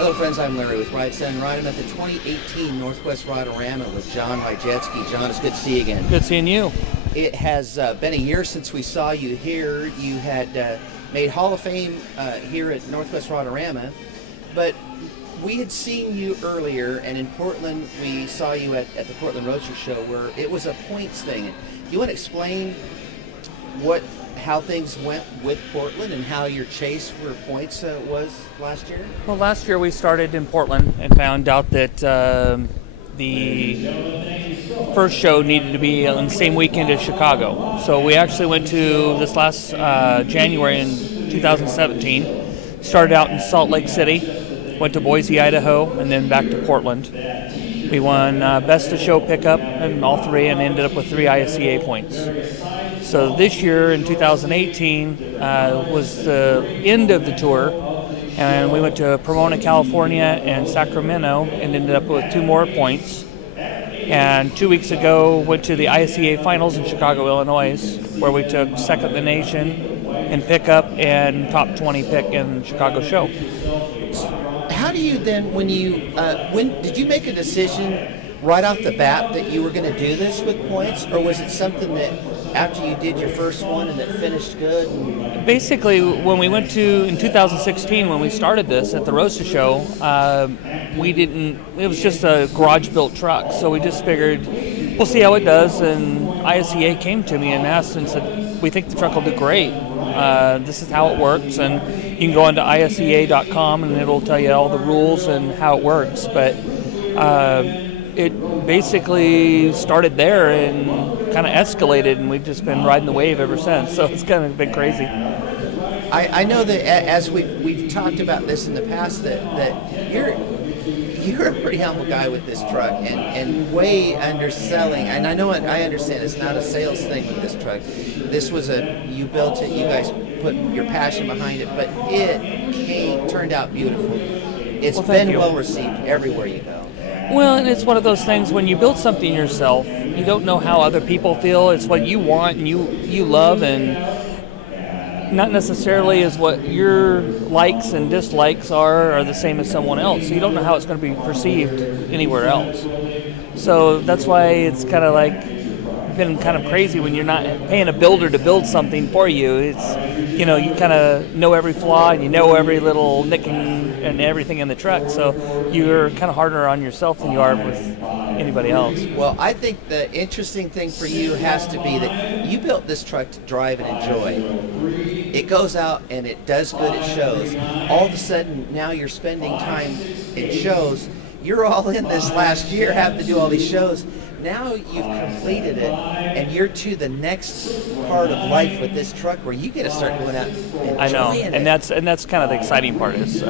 Hello friends, I'm Larry with Rydzewski and Ryderama at the 2018 Northwest Rodarama with John Rydzewski. John, it's good to see you again. Good seeing you. It has been a year since we saw you here. You had made Hall of Fame here at Northwest Rodarama, but we had seen you earlier, and in Portland we saw you at the Portland Roadster show where it was a points thing. You want to explain how things went with Portland and how your chase for points was last year? Well, last year we started in Portland and found out that the first show needed to be on the same weekend as Chicago. So we actually went to this last January in 2017, started out in Salt Lake City, went to Boise, Idaho, and then back to Portland. We won Best of Show pickup in all three and ended up with 3 ISCA points. So this year in 2018 was the end of the tour, and we went to Pomona, California and Sacramento and ended up with 2 more points. And 2 weeks ago went to the ISCA finals in Chicago, Illinois, where we took second in the nation in pickup and top 20 pick in Chicago show. How do you then, when did you make a decision right off the bat that you were going to do this with points, or was it something that after you did your first one and it finished good? Basically, when we went in 2016, when we started this at the Roadster show, it was just a garage-built truck, so we just figured we'll see how it does, and ISCA came to me and asked and said, we think the truck will do great. This is how it works, and you can go onto ISCA.com and it'll tell you all the rules and how it works, but it basically started there and kind of escalated, and we've just been riding the wave ever since, so it's kind of been crazy. I know that as we've talked about this in the past, that you're a pretty humble guy with this truck and way underselling, and I understand it's not a sales thing with this truck. This was you built it, you guys put your passion behind it, but it turned out beautiful. It's been well received everywhere you go. Well, and it's one of those things, when you build something yourself, you don't know how other people feel. It's what you want and you love, and not necessarily is what your likes and dislikes are the same as someone else. So you don't know how it's going to be perceived anywhere else. So that's why it's kind of like been kind of crazy when you're not paying a builder to build something for you. It's, you kind of know every flaw and you know every little nick and everything in the truck, so you're kind of harder on yourself than you are with anybody else. Well, I think the interesting thing for you has to be that you built this truck to drive and enjoy. It goes out and it does good, it shows. All of a sudden, now you're spending time in shows. You're all in this last year, having to do all these shows. Now you've completed it, and you're to the next part of life with this truck where you get to start going out and enjoying I know, and that's kind of the exciting part is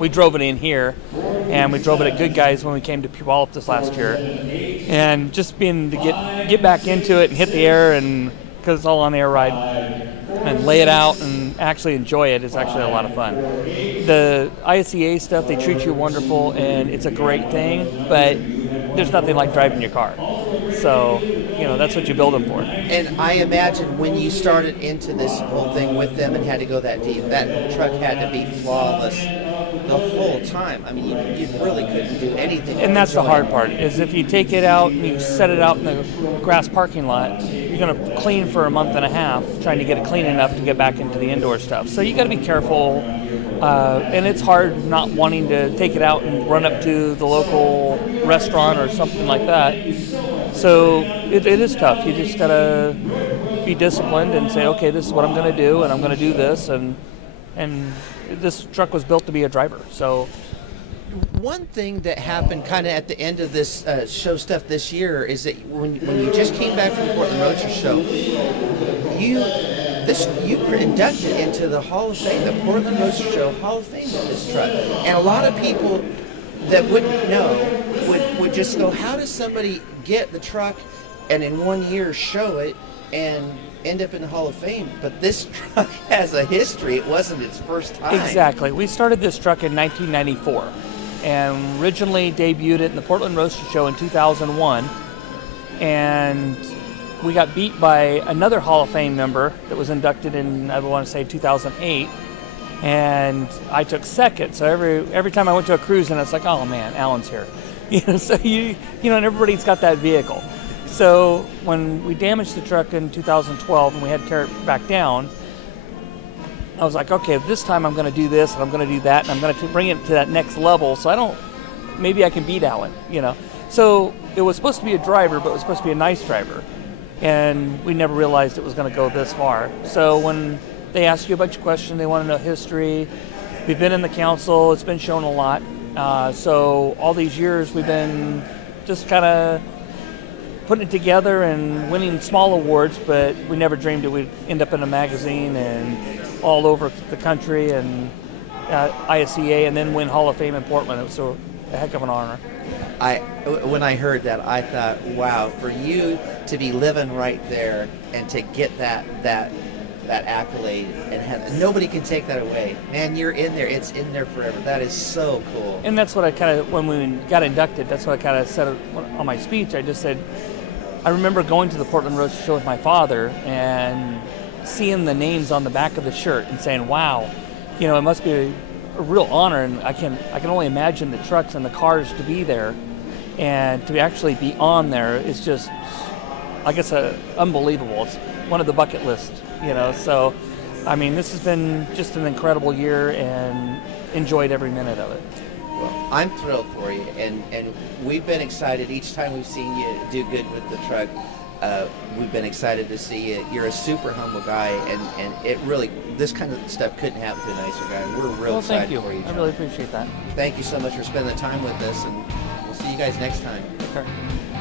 we drove it in here, and we drove it at Good Guys when we came to Puyallup this last year, and just being to get back into it and hit the air, and because it's all on air ride, and lay it out and actually enjoy it is actually a lot of fun. The ISCA stuff, they treat you wonderful, and it's a great thing, but there's nothing like driving your car. So, that's what you build them for. And I imagine when you started into this whole thing with them and had to go that deep, that truck had to be flawless the whole time. I mean, you really couldn't do anything. And that's the hard part, is if you take it out and you set it out in the grass parking lot, you're going to clean for a month and a half, trying to get it clean enough to get back into the indoor stuff. So you got to be careful, and it's hard not wanting to take it out and run up to the local restaurant or something like that. So it is tough. You just got to be disciplined and say, okay, this is what I'm going to do, and I'm going to do this, and this truck was built to be a driver. So one thing that happened kind of at the end of this show stuff this year is that when you just came back from the Portland Roadster show, you were inducted into the Hall of Fame, the Portland Roadster Show Hall of Fame with this truck. And a lot of people that wouldn't know would just go, how does somebody get the truck and in 1 year show it and end up in the Hall of Fame? But this truck has a history. It wasn't its first time. Exactly. We started this truck in 1994 and originally debuted it in the Portland Roadster Show in 2001, and we got beat by another Hall of Fame member that was inducted in, I want to say, 2008, and I took second. So every time I went to a cruise, and it's like, oh man, Alan's here. So you know, and everybody's got that vehicle. So when we damaged the truck in 2012 and we had to tear it back down, I was like, okay, this time I'm going to do this and I'm going to do that, and I'm going to bring it to that next level. So maybe I can beat Alan, you know. So it was supposed to be a driver, but it was supposed to be a nice driver. And we never realized it was going to go this far. So when they ask you a bunch of questions, they want to know history. We've been in the council, it's been shown a lot. So all these years we've been just kind of putting it together and winning small awards, but we never dreamed it would end up in a magazine and all over the country and ISCA, and then win Hall of Fame in Portland. It was a heck of an honor. When I heard that, I thought, wow, for you to be living right there and to get that accolade, and nobody can take that away. Man, you're in there. It's in there forever. That is so cool. And that's what I kind of, when we got inducted, that's what I kind of said on my speech. I just said, I remember going to the Portland Roadster show with my father and seeing the names on the back of the shirt and saying, wow, you know, it must be a real honor, and I can only imagine the trucks and the cars to be there, and to actually be on there is just, I guess, unbelievable. It's one of the bucket list, you know. So, I mean, this has been just an incredible year, and enjoyed every minute of it. Well, I'm thrilled for you, and we've been excited each time we've seen you do good with the truck. We've been excited to see you. You're a super humble guy, and it really, this kind of stuff couldn't happen to a nicer guy. We're real excited for you, John. I really appreciate that. Thank you so much for spending the time with us, and we'll see you guys next time. Okay.